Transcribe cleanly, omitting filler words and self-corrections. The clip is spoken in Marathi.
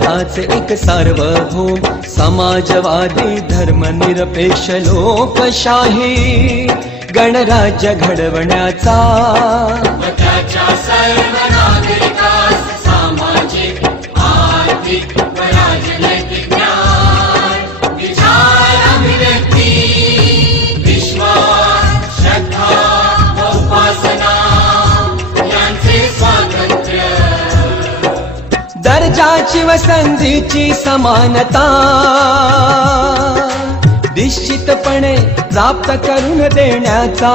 भारताचे एक सार्वभौम समाजवादी धर्मनिरपेक्ष लोकशाही गणराज्य घडवण्याचा त्याच्या सर्व नागरिकास सामाजिक आर्थिक व राजनैतिक ज्ञान विचार अभिव्यक्ती विश्वास श्रद्धा व उपासना यांचे स्वातंत्र्य दर्जाची व संधीची समानता निश्चितपणे प्राप्त करून देण्याचा